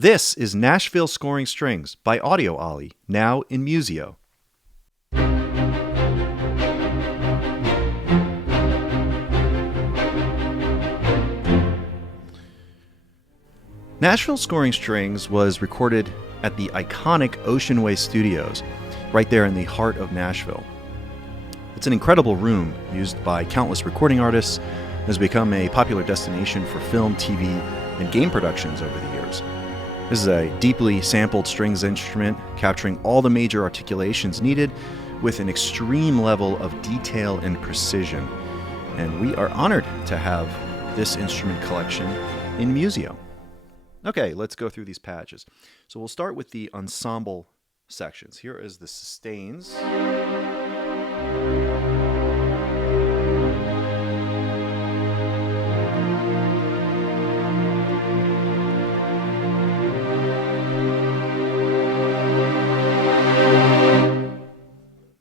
This is Nashville Scoring Strings by Audio Ollie, now in Musio. Nashville Scoring Strings was recorded at the iconic Ocean Way Studios, right there in the heart of Nashville. It's an incredible room used by countless recording artists and has become a popular destination for film, TV, and game productions over the years. This is a deeply sampled strings instrument capturing all the major articulations needed with an extreme level of detail and precision. And we are honored to have this instrument collection in Musio. Okay, let's go through these patches. So we'll start with the ensemble sections. Here is the sustains.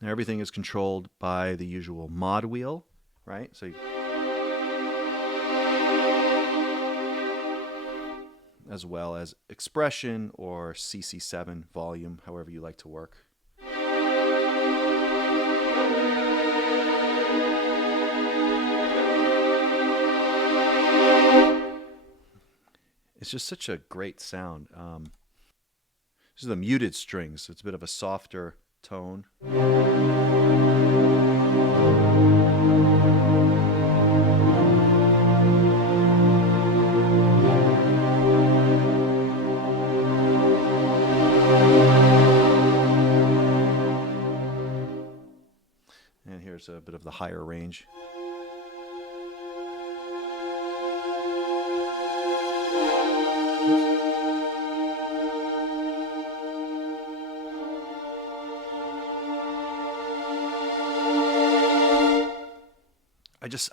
Everything is controlled by the usual mod wheel, right? So as well as expression or CC7 volume, however you like to work. It's just such a great sound. This is the muted strings, so it's a bit of a softer tone. And here's a bit of the higher range.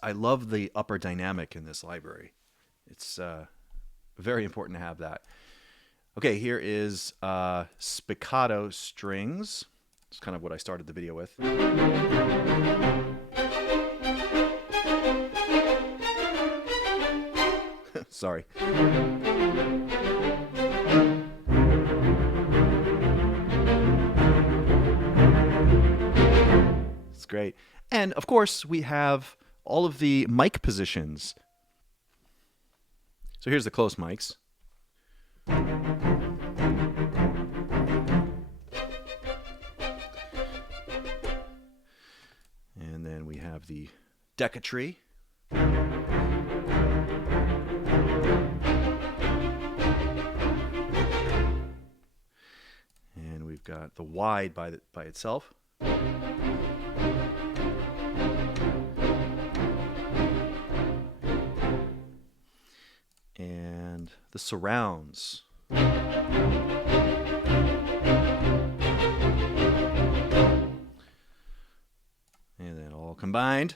I love the upper dynamic in this library. It's very important to have that. Okay, here is spiccato strings. It's kind of what I started the video with. Sorry. It's great. And of course, we have all of the mic positions. So here's the close mics. And then we have the decatry. And we've got the wide by itself. And the surrounds. And then all combined.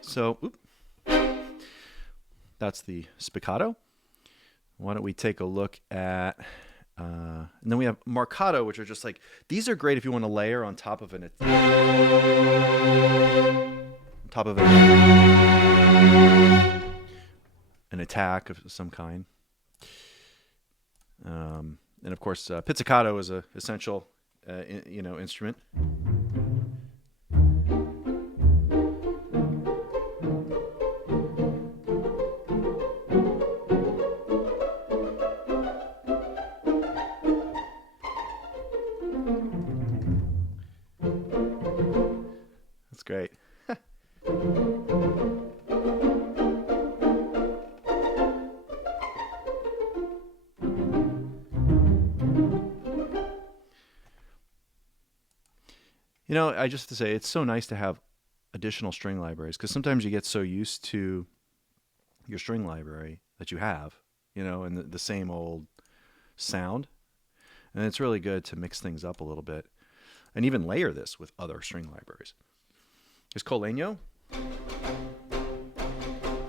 So, that's the spiccato. Why don't we take a look at... and then we have marcato, which are just like, these are great if you want to layer on top of an attack of some kind. And of course, pizzicato is an essential, instrument. Great. I just have to say, it's so nice to have additional string libraries, because sometimes you get so used to your string library that you have, and the same old sound. And it's really good to mix things up a little bit and even layer this with other string libraries. Is legno.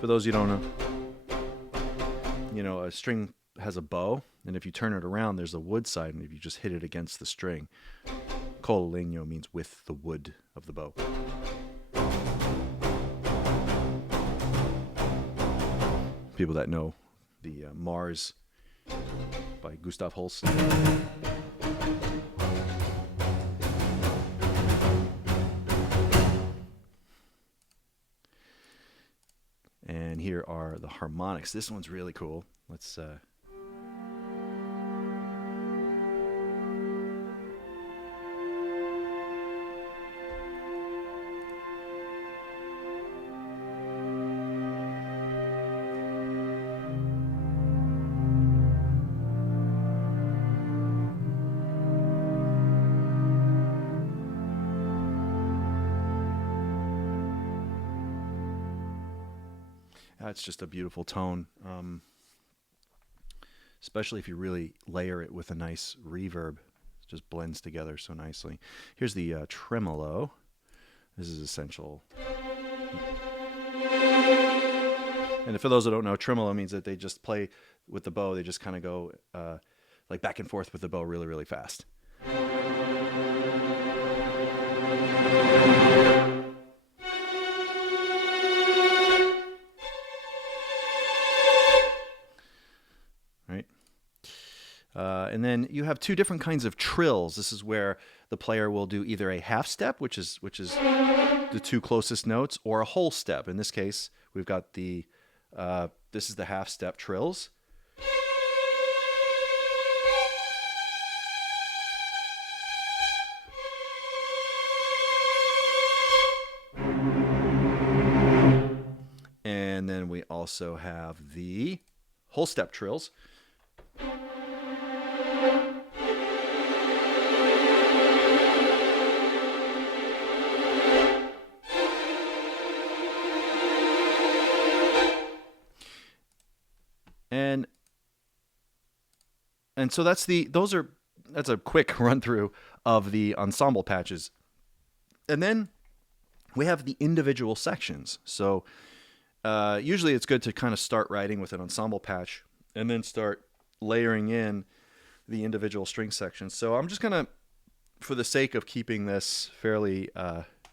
For those you don't know, a string has a bow, and if you turn it around, there's a wood side, and if you just hit it against the string, Col legno means with the wood of the bow. People that know the Mars by Gustav Holst. And here are the harmonics. This one's really cool. Let's it's just a beautiful tone, especially if you really layer it with a nice reverb. It just blends together so nicely. Here's the tremolo. This is essential. And for those that don't know, tremolo means that they just play with the bow. They just kind of go like back and forth with the bow really, really fast. And then you have two different kinds of trills. This is where the player will do either a half step, which is the two closest notes, or a whole step. In this case, we've got the this is the half step trills. And then we also have the whole step trills. And so that's a quick run through of the ensemble patches. And then we have the individual sections. So usually it's good to kind of start writing with an ensemble patch and then start layering in the individual string sections. So I'm just going to, for the sake of keeping this fairly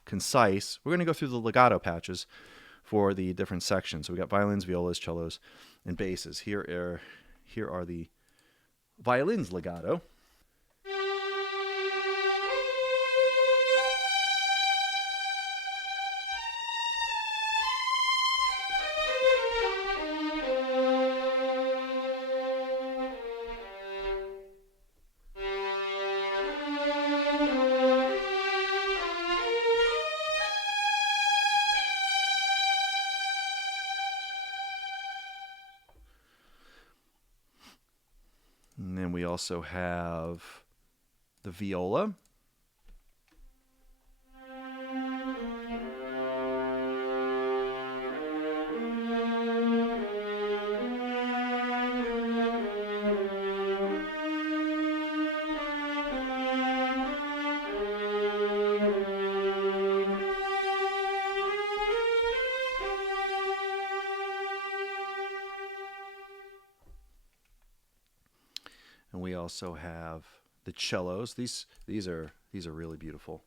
concise, we're going to go through the legato patches for the different sections. So we got violins, violas, cellos, and basses. Here are the violins legato. And then we also have the viola. And we also have the cellos. These are really beautiful.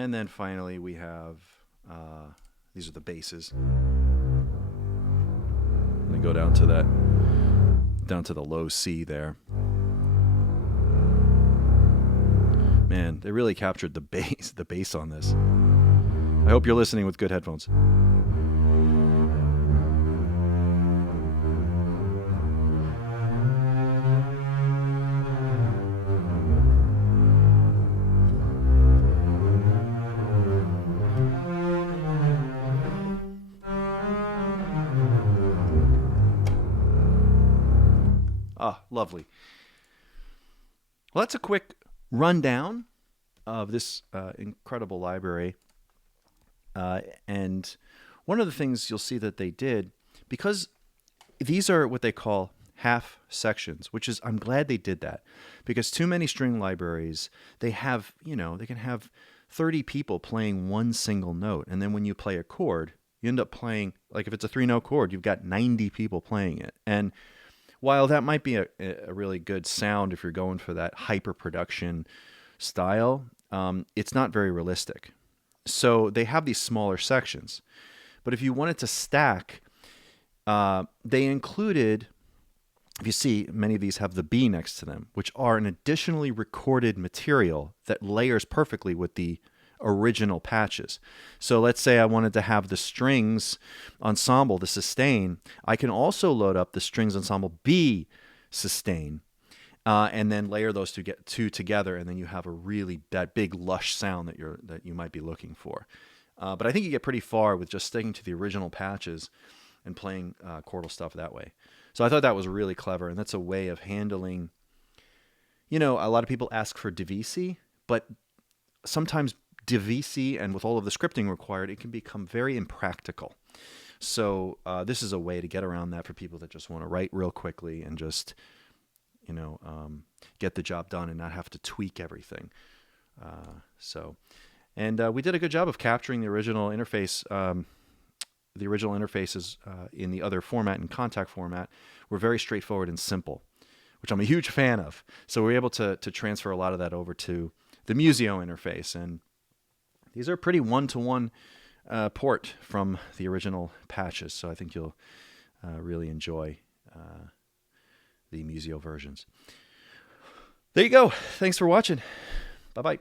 And then finally we have, these are the basses. Let me go down to the low C there. Man, they really captured the bass on this. I hope you're listening with good headphones. Ah, lovely. Well, that's a quick rundown of this incredible library. And one of the things you'll see that they did, because these are what they call half sections, which is, I'm glad they did that, because too many string libraries, they have, they can have 30 people playing one single note. And then when you play a chord, you end up playing, like if it's a 3-note chord, you've got 90 people playing it. And while that might be a really good sound if you're going for that hyper production style, it's not very realistic. So they have these smaller sections. But if you wanted to stack, they included, if you see, many of these have the B next to them, which are an additionally recorded material that layers perfectly with the original patches. So let's say I wanted to have the strings ensemble, the sustain. I can also load up the strings ensemble B sustain, and then layer those two together, and then you have that big lush sound that you might be looking for. But I think you get pretty far with just sticking to the original patches and playing chordal stuff that way. So I thought that was really clever, and that's a way of handling. A lot of people ask for divisi, but sometimes divisi, and with all of the scripting required, it can become very impractical. So this is a way to get around that for people that just want to write real quickly and just get the job done and not have to tweak everything. And we did a good job of capturing the original interface. The original interfaces in the other format and contact format were very straightforward and simple, which I'm a huge fan of. So we were able to transfer a lot of that over to the Musio interface, and these are pretty one-to-one port from the original patches. So I think you'll really enjoy the Musio versions. There you go. Thanks for watching. Bye-bye.